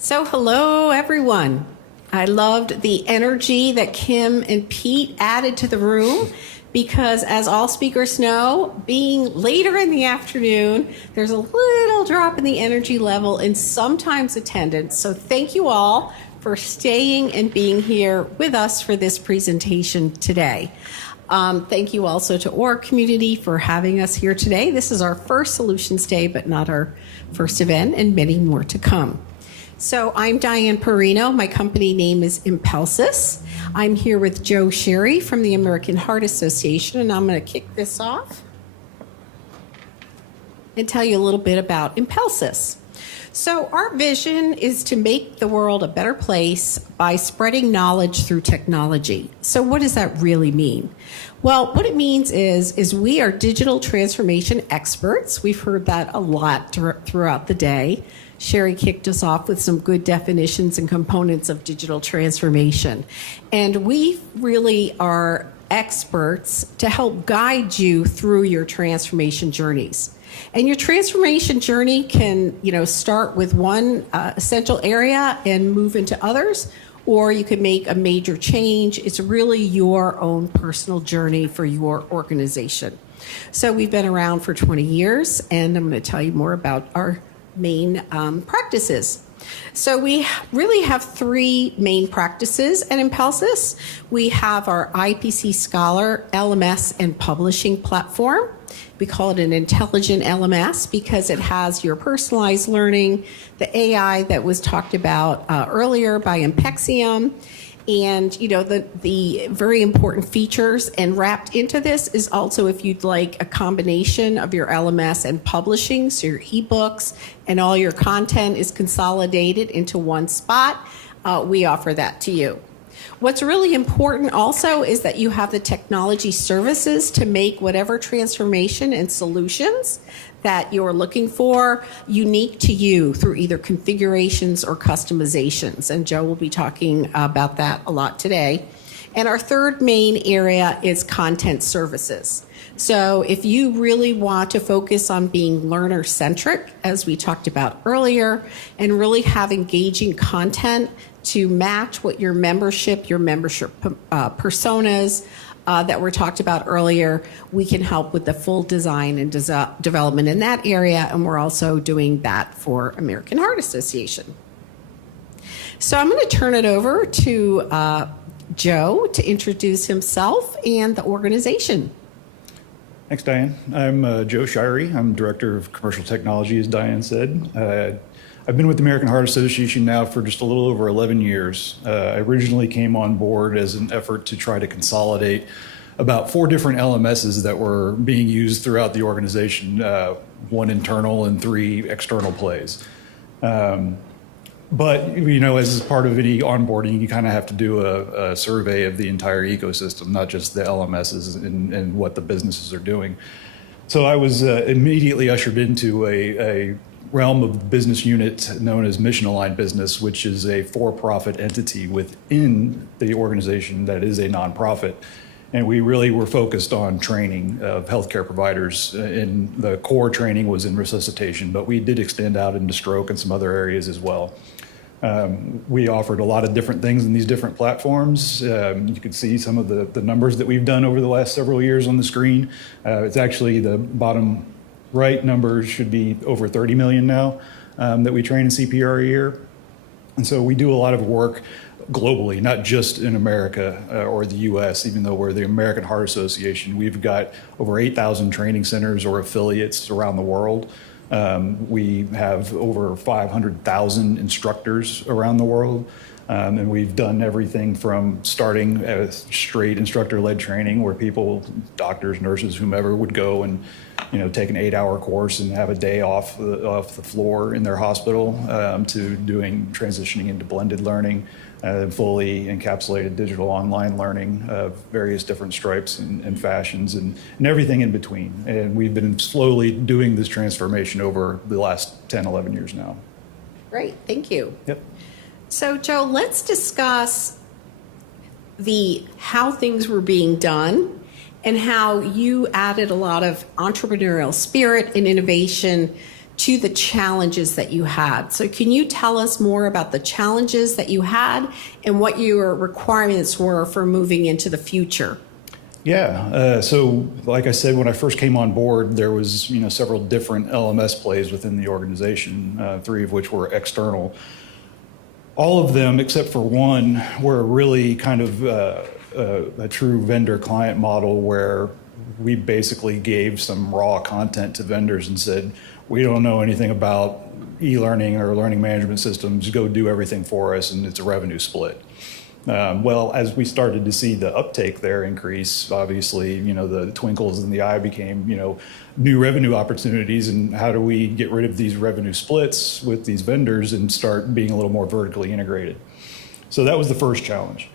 So hello, everyone. I loved the energy that Kim and Pete added to the room because, as all speakers know, being later in the afternoon, there's a little drop in the energy level and sometimes attendance. So thank you all for staying and being here with us for this presentation today. Thank you also to our community for having us here today. This is our first Solutions Day, but not our first event, and many more to come. So I'm Diane Perrino. My company name is Impelsys. I'm here with Joe Shirey from the American Heart Association, and I'm going to kick this off and tell you a little bit about Impelsys. So our vision is to make the world a better place by spreading knowledge through technology. So what does that really mean? Well, what it means is we are digital transformation experts. We've heard that a lot throughout the day. Sherry kicked us off with some good definitions and components of digital transformation. And we really are experts to help guide you through your transformation journeys. And your transformation journey can, start with one essential area and move into others, or you can make a major change. It's really your own personal journey for your organization. So we've been around for 20 years, and I'm going to tell you more about our main practices. So we really have three main practices at Impelsys. We have our IPC Scholar LMS and publishing platform. We call it an intelligent LMS because it has your personalized learning, the AI that was talked about earlier by Impexium, and the very important features. And wrapped into this is also, if you'd like a combination of your LMS and publishing, so your ebooks and all your content is consolidated into one spot, we offer that to you. What's really important also is that you have the technology services to make whatever transformation and solutions that you're looking for unique to you through either configurations or customizations. And Joe will be talking about that a lot today. And our third main area is content services. So if you really want to focus on being learner-centric, as we talked about earlier, and really have engaging content to match what your membership personas that were talked about earlier, we can help with the full design and development in that area, and we're also doing that for American Heart Association. So I'm going to turn it over to Joe to introduce himself and the organization. Thanks, Diane. I'm Joe Shirey. I'm Director of Commercial Technology, as Diane said. I've been with the American Heart Association now for just a little over 11 years. I originally came on board as an effort to try to consolidate about 4 different LMSs that were being used throughout the organization, 1 internal and 3 external plays. But, as part of any onboarding, you kind of have to do a survey of the entire ecosystem, not just the LMSs and what the businesses are doing. So I was immediately ushered into a realm of the business unit known as Mission Aligned Business, which is a for-profit entity within the organization that is a nonprofit. And we really were focused on training of healthcare providers, and the core training was in resuscitation, but we did extend out into stroke and some other areas as well. We offered a lot of different things in these different platforms. You can see some of the numbers that we've done over the last several years on the screen. It's actually the bottom right numbers should be over 30 million now that we train in CPR a year. And so we do a lot of work globally, not just in America or the US, even though we're the American Heart Association. We've got over 8,000 training centers or affiliates around the world. We have over 500,000 instructors around the world. And we've done everything from starting straight instructor-led training where people, doctors, nurses, whomever, would go and take an 8-hour course and have a day off the floor in their hospital, to transitioning into blended learning, fully encapsulated digital online learning of various different stripes and fashions and everything in between. And we've been slowly doing this transformation over the last 10, 11 years now. Great, thank you. Yep. So Joe, let's discuss how things were being done and how you added a lot of entrepreneurial spirit and innovation to the challenges that you had. So can you tell us more about the challenges that you had and what your requirements were for moving into the future? Yeah. So like I said, when I first came on board, there was, several different LMS plays within the organization, 3 of which were external. All of them, except for one, were really kind of a true vendor-client model where we basically gave some raw content to vendors and said, we don't know anything about e-learning or learning management systems, go do everything for us, and it's a revenue split. Well, as we started to see the uptake there increase, obviously, the twinkles in the eye became, new revenue opportunities, and how do we get rid of these revenue splits with these vendors and start being a little more vertically integrated? So that was the first challenge.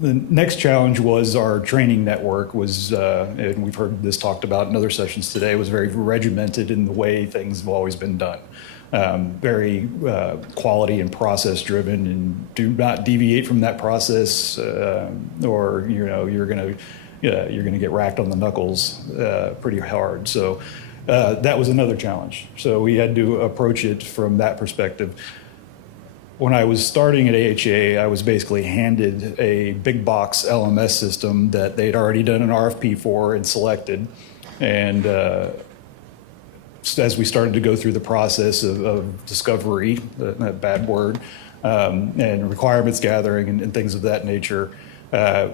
The next challenge was our training network was, and we've heard this talked about in other sessions today, was very regimented in the way things have always been done. Very quality and process driven, and do not deviate from that process, or you're going to get racked on the knuckles pretty hard. So that was another challenge. So we had to approach it from that perspective. When I was starting at AHA, I was basically handed a big box LMS system that they'd already done an RFP for and selected. And as we started to go through the process of discovery, that bad word, and requirements gathering and things of that nature,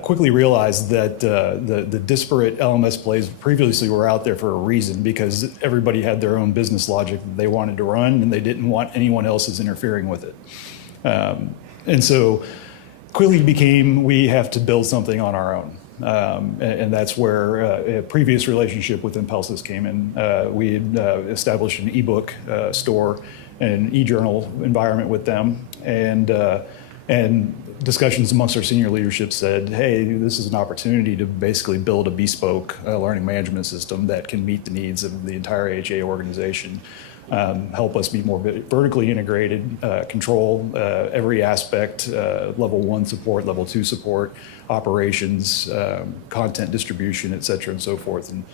quickly realized that the disparate LMS plays previously were out there for a reason, because everybody had their own business logic that they wanted to run, and they didn't want anyone else's interfering with it. And so quickly became, we have to build something on our own. And that's where a previous relationship with Impelsys came in. We had established an ebook store and e-journal environment with them, and discussions amongst our senior leadership said, hey, this is an opportunity to basically build a bespoke learning management system that can meet the needs of the entire AHA organization. Help us be more vertically integrated, control every aspect, level 1 support, level 2 support, operations, content distribution, et cetera, and so forth. And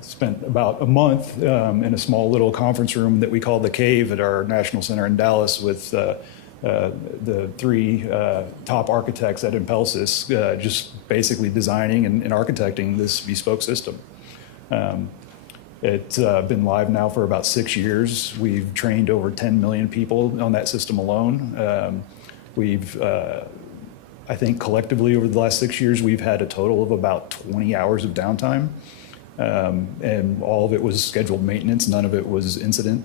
spent about a month in a small little conference room that we call the Cave at our National Center in Dallas with the 3 top architects at Impelsys, just basically designing and architecting this bespoke system. It's been live now for about 6 years. We've trained over 10 million people on that system alone. I think collectively over the last 6 years, we've had a total of about 20 hours of downtime. And all of it was scheduled maintenance. None of it was incident.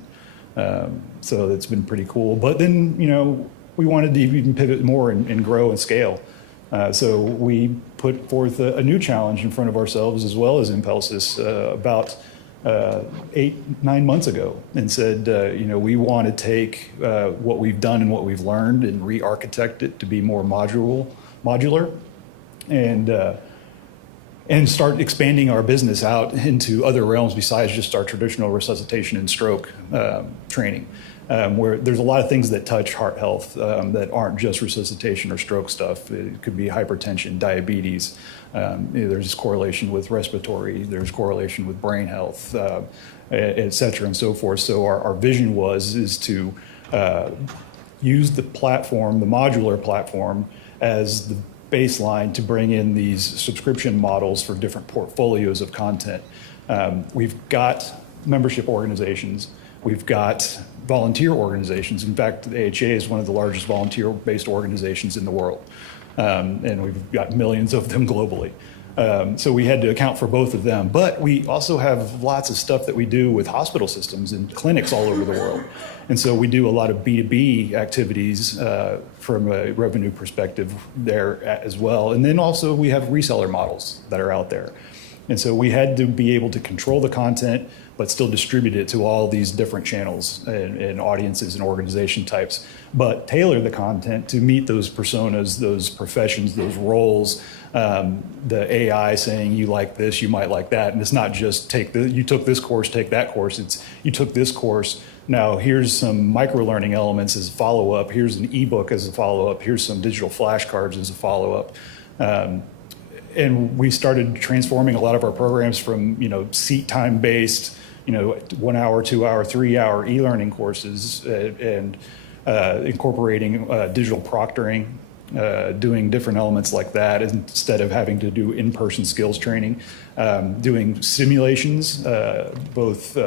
So it's been pretty cool. But then, we wanted to even pivot more and grow and scale. So we put forth a new challenge in front of ourselves as well as Impelsys about 8-9 months ago, and said, we want to take what we've done and what we've learned and re-architect it to be more modular, and start expanding our business out into other realms besides just our traditional resuscitation and stroke training, where there's a lot of things that touch heart health that aren't just resuscitation or stroke stuff. It could be hypertension, diabetes. There's correlation with respiratory, there's correlation with brain health, et cetera, and so forth. So our vision is to use the platform, the modular platform, as the baseline to bring in these subscription models for different portfolios of content. We've got membership organizations, we've got volunteer organizations. In fact, the AHA is one of the largest volunteer-based organizations in the world. And we've got millions of them globally. So we had to account for both of them. But we also have lots of stuff that we do with hospital systems and clinics all over the world. And so we do a lot of B2B activities from a revenue perspective there as well. And then also we have reseller models that are out there. And so we had to be able to control the content, but still distribute it to all these different channels and audiences and organization types, but tailor the content to meet those personas, those professions, those roles. The AI saying you like this, you might like that. And it's not just you took this course, take that course. It's you took this course, now here's some micro-learning elements as a follow-up. Here's an ebook as a follow-up. Here's some digital flashcards as a follow-up. And we started transforming a lot of our programs from seat time based 1 hour, 2 hour, 3 hour e-learning courses, and incorporating digital proctoring, doing different elements like that instead of having to do in-person skills training, doing simulations, both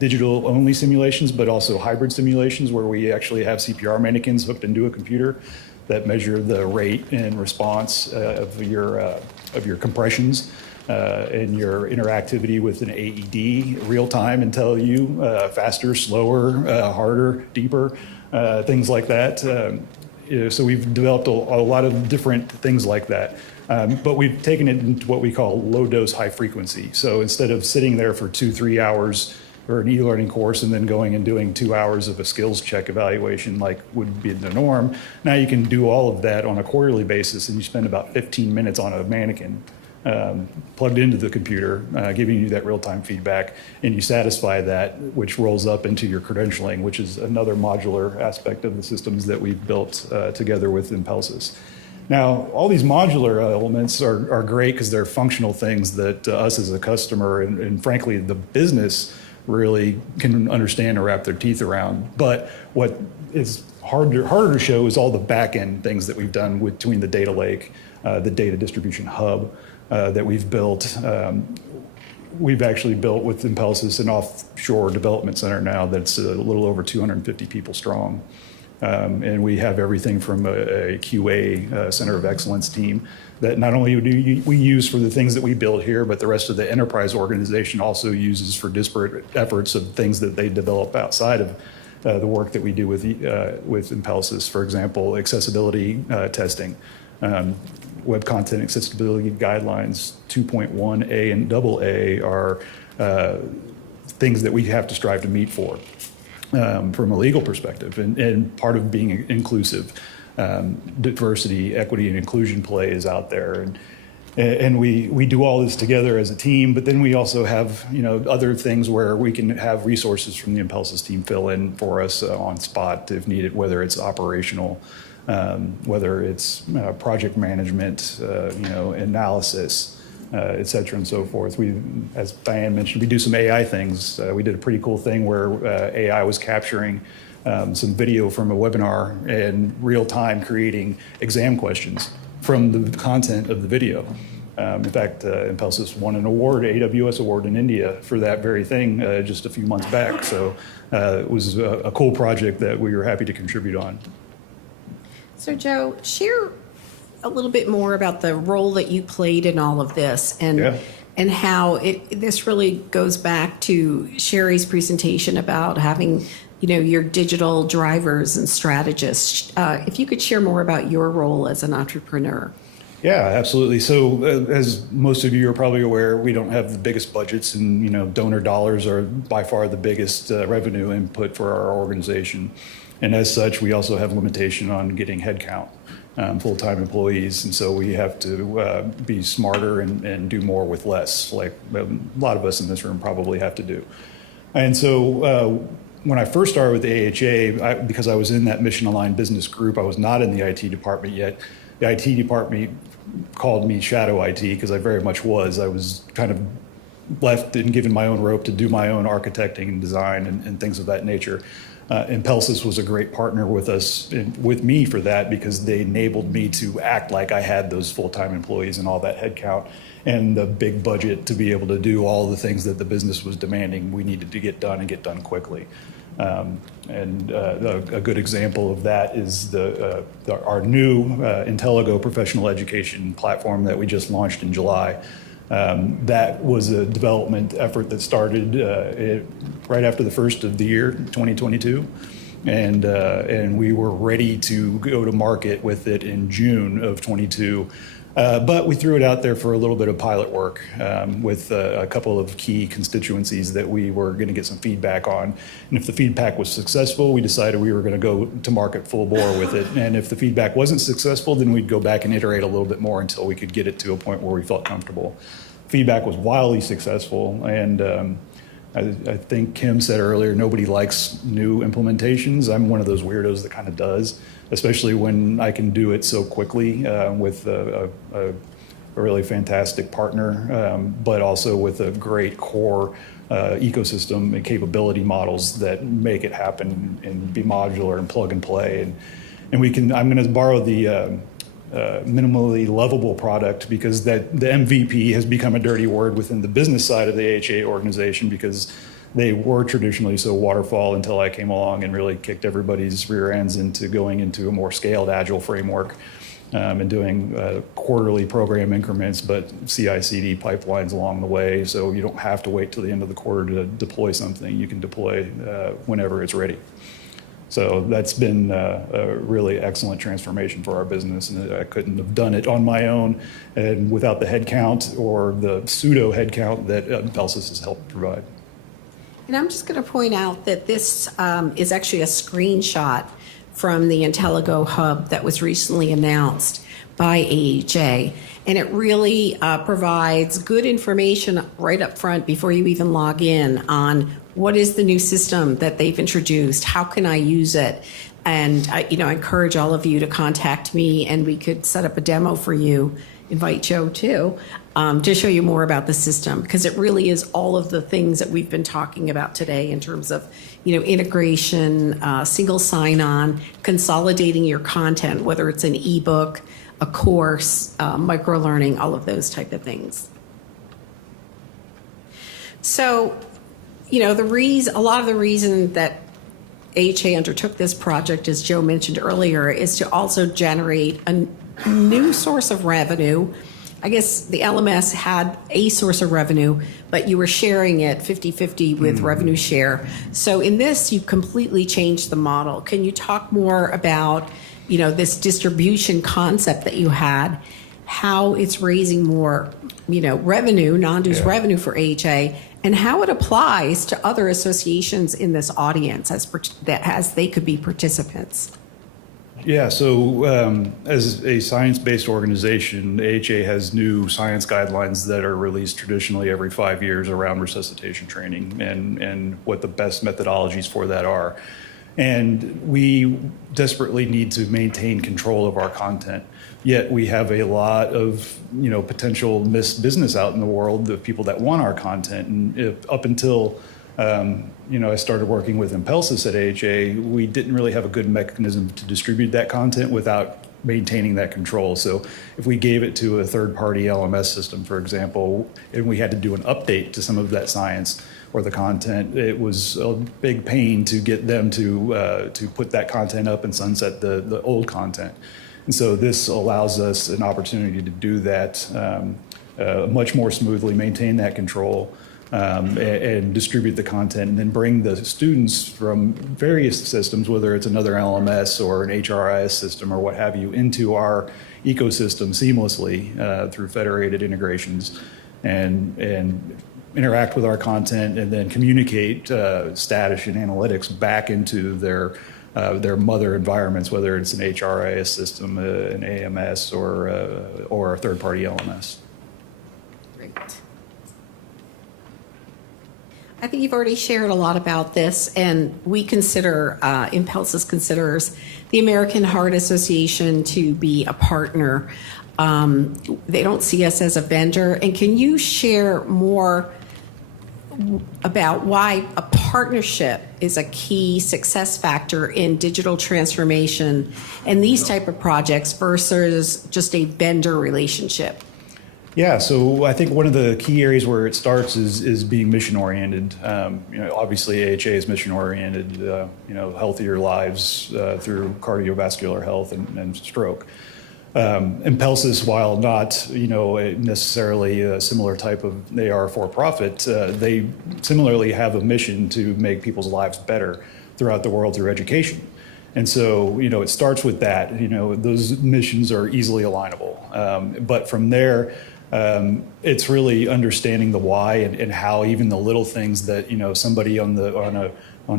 digital only simulations, but also hybrid simulations where we actually have CPR mannequins hooked into a computer that measure the rate and response of your compressions and your interactivity with an AED real time and tell you faster, slower, harder, deeper, things like that. So we've developed a lot of different things like that. But we've taken it into what we call low dose, high frequency. So instead of sitting there for 2-3 hours for an e-learning course and then going and doing 2 hours of a skills check evaluation like would be the norm, now you can do all of that on a quarterly basis, and you spend about 15 minutes on a mannequin plugged into the computer, giving you that real-time feedback, and you satisfy that, which rolls up into your credentialing, which is another modular aspect of the systems that we've built together with Impelsys. Now, all these modular elements are great because they're functional things that us as a customer and frankly the business really can understand or wrap their teeth around. But what is harder to show is all the back-end things that we've done between the data lake, the data distribution hub that we've built. We've actually built with Impelsys an offshore development center now that's a little over 250 people strong. And we have everything from a QA Center of Excellence team that not only do we use for the things that we build here, but the rest of the enterprise organization also uses for disparate efforts of things that they develop outside of the work that we do with Impelsys. For example, accessibility testing, web content accessibility guidelines 2.1A and AA are things that we have to strive to meet for. From a legal perspective, and part of being inclusive, diversity, equity, and inclusion play is out there, and we do all this together as a team. But then we also have other things where we can have resources from the Impelsys team fill in for us on spot if needed, whether it's operational, whether it's project management, analysis. Et cetera and so forth. We, as Diane mentioned, we do some AI things. We did a pretty cool thing where AI was capturing some video from a webinar and real time creating exam questions from the content of the video. In fact, Impelsys won an award, AWS award in India for that very thing just a few months back. So it was a cool project that we were happy to contribute on. So Joe, share a little bit more about the role that you played in all of this and how this really goes back to Shirey's presentation about having your digital drivers and strategists. If you could share more about your role as an entrepreneur. Yeah, absolutely. So as most of you are probably aware, we don't have the biggest budgets, and donor dollars are by far the biggest revenue input for our organization. And as such, we also have limitation on getting headcount. Full-time employees, and so we have to be smarter and do more with less, like a lot of us in this room probably have to do. And so when I first started with the AHA, because I was in that mission-aligned business group, I was not in the IT department yet. The IT department called me shadow IT because I very much was. I was kind of left and given my own rope to do my own architecting and design and things of that nature. Impelsys was a great partner with us, with me for that, because they enabled me to act like I had those full-time employees and all that headcount and the big budget to be able to do all the things that the business was demanding we needed to get done and get done quickly. A good example of that is our new Intelligo professional education platform that we just launched in July. That was a development effort that started right after the first of the year, 2022, and we were ready to go to market with it in June of 22. But we threw it out there for a little bit of pilot work with a couple of key constituencies that we were going to get some feedback on. And if the feedback was successful, we decided we were going to go to market full bore with it. And if the feedback wasn't successful, then we'd go back and iterate a little bit more until we could get it to a point where we felt comfortable. Feedback was wildly successful, and I think Kim said earlier, nobody likes new implementations. I'm one of those weirdos that kind of does, especially when I can do it so quickly with a really fantastic partner, but also with a great core ecosystem and capability models that make it happen and be modular and plug and play. And we can, I'm going to borrow the minimally lovable product, because that the MVP has become a dirty word within the business side of the AHA organization, because they were traditionally so waterfall until I came along and really kicked everybody's rear ends into going into a more scaled agile framework, and doing quarterly program increments, but CI/CD pipelines along the way. So you don't have to wait till the end of the quarter to deploy something. You can deploy whenever it's ready. So that's been a really excellent transformation for our business, and I couldn't have done it on my own and without the headcount or the pseudo headcount that Impelsys has helped provide. And I'm just going to point out that this is actually a screenshot from the Intelligo hub that was recently announced by AHA. And it really provides good information right up front before you even log in on what is the new system that they've introduced, how can I use it? And I encourage all of you to contact me, and we could set up a demo for you, invite Joe too, to show you more about the system, because it really is all of the things that we've been talking about today in terms of integration, single sign-on, consolidating your content, whether it's an ebook, a course, micro-learning, all of those type of things. So, a lot of the reason that AHA undertook this project, as Joe mentioned earlier, is to also generate a new source of revenue. I guess the LMS had a source of revenue, but you were sharing it 50-50 with revenue share. So in this, you completely changed the model. Can you talk more about, this distribution concept that you had, how it's raising more, revenue, non-dues revenue for AHA, and how it applies to other associations in this audience as they could be participants? Yeah, so as a science-based organization, AHA has new science guidelines that are released traditionally every 5 years around resuscitation training and what the best methodologies for that are. And we desperately need to maintain control of our content. Yet we have a lot of potential missed business out in the world of people that want our content. And up until I started working with Impelsys at AHA, we didn't really have a good mechanism to distribute that content without maintaining that control. So if we gave it to a third-party LMS system, for example, and we had to do an update to some of that science or the content, it was a big pain to get them to put that content up and sunset the old content. And so this allows us an opportunity to do that much more smoothly, maintain that control, and distribute the content, and then bring the students from various systems, whether it's another LMS or an HRIS system or what have you, into our ecosystem seamlessly through federated integrations, and interact with our content, and then communicate status and analytics back into their mother environments, whether it's an HRIS system, an AMS, or a third-party LMS. Great. I think you've already shared a lot about this, and we consider, Impelsys considers the American Heart Association to be a partner. They don't see us as a vendor. And can you share more about why a partnership is a key success factor in digital transformation and these type of projects versus just a vendor relationship? Yeah, so I think one of the key areas where it starts is being mission oriented. Obviously AHA is mission oriented. Healthier lives through cardiovascular health and stroke. Impelsys, while not necessarily a similar type of, they are for profit. They similarly have a mission to make people's lives better throughout the world through education. And so, it starts with that. Those missions are easily alignable. But from there, it's really understanding the why and how even the little things that somebody on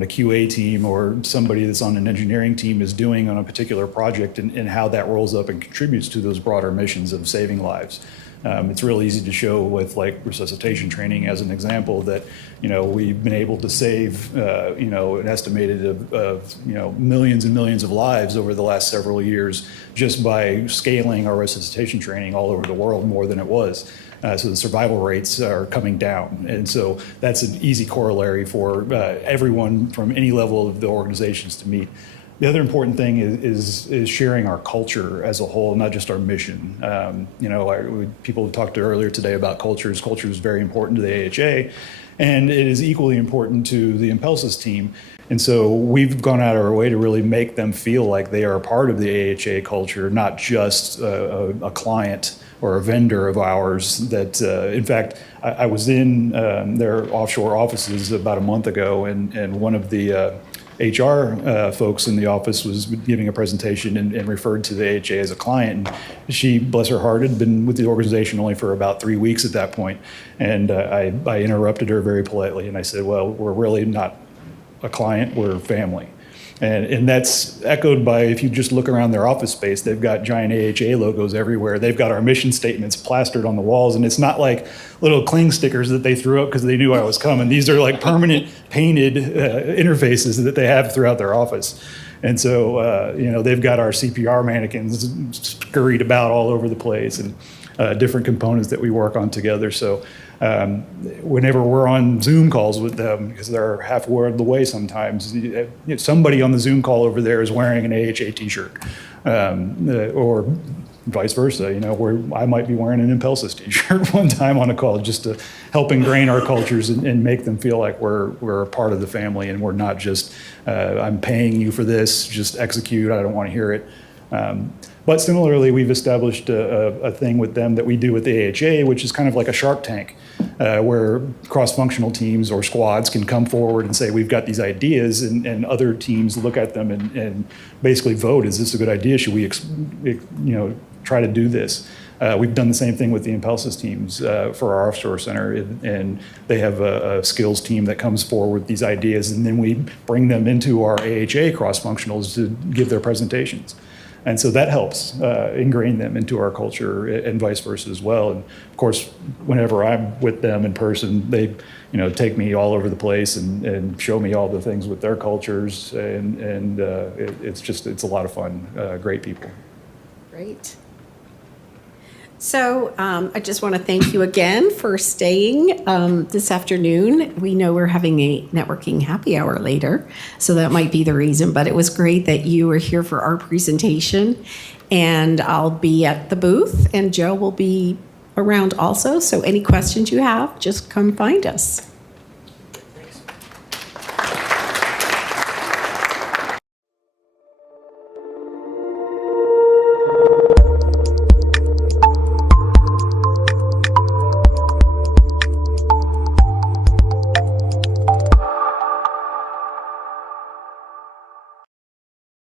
a QA team or somebody that's on an engineering team is doing on a particular project, and how that rolls up and contributes to those broader missions of saving lives. It's real easy to show with like resuscitation training as an example that, we've been able to save, an estimated of millions and millions of lives over the last several years just by scaling our resuscitation training all over the world more than it was. So the survival rates are coming down. And so that's an easy corollary for everyone from any level of the organizations to meet. The other important thing is sharing our culture as a whole, not just our mission. People talked earlier today about cultures. Culture is very important to the AHA, and it is equally important to the Impelsys team. And so we've gone out of our way to really make them feel like they are a part of the AHA culture, not just a client or a vendor of ours. That, in fact, I was in their offshore offices about a month ago, and one of the HR folks in the office was giving a presentation and referred to the AHA as a client. And she, bless her heart, had been with the organization only for about 3 weeks at that point. And I interrupted her very politely, and I said, well, we're really not a client, we're family. And that's echoed by, if you just look around their office space, they've got giant AHA logos everywhere. They've got our mission statements plastered on the walls, and it's not like little cling stickers that they threw up because they knew I was coming. These are like permanent painted interfaces that they have throughout their office. And so, they've got our CPR mannequins scurried about all over the place, and different components that we work on together. So whenever we're on Zoom calls with them, because they're half the way sometimes, somebody on the Zoom call over there is wearing an AHA t-shirt, or vice versa, where I might be wearing an Impelsys t-shirt one time on a call, just to help ingrain our cultures and make them feel like we're a part of the family, and we're not just, I'm paying you for this, just execute, I don't want to hear it. But similarly, we've established a thing with them that we do with the AHA, which is kind of like a Shark Tank, where cross-functional teams or squads can come forward and say, we've got these ideas, and other teams look at them and basically vote, is this a good idea? Should we try to do this? We've done the same thing with the Impelsys teams for our offshore center, and they have a skills team that comes forward with these ideas, and then we bring them into our AHA cross-functionals to give their presentations. And so that helps ingrain them into our culture, and vice versa as well. And of course, whenever I'm with them in person, they, take me all over the place and show me all the things with their cultures, and it's a lot of fun. Great people. Great. So I just want to thank you again for staying this afternoon. We know we're having a networking happy hour later, so that might be the reason, but it was great that you were here for our presentation. And I'll be at the booth, and Joe will be around also. So any questions you have, just come find us.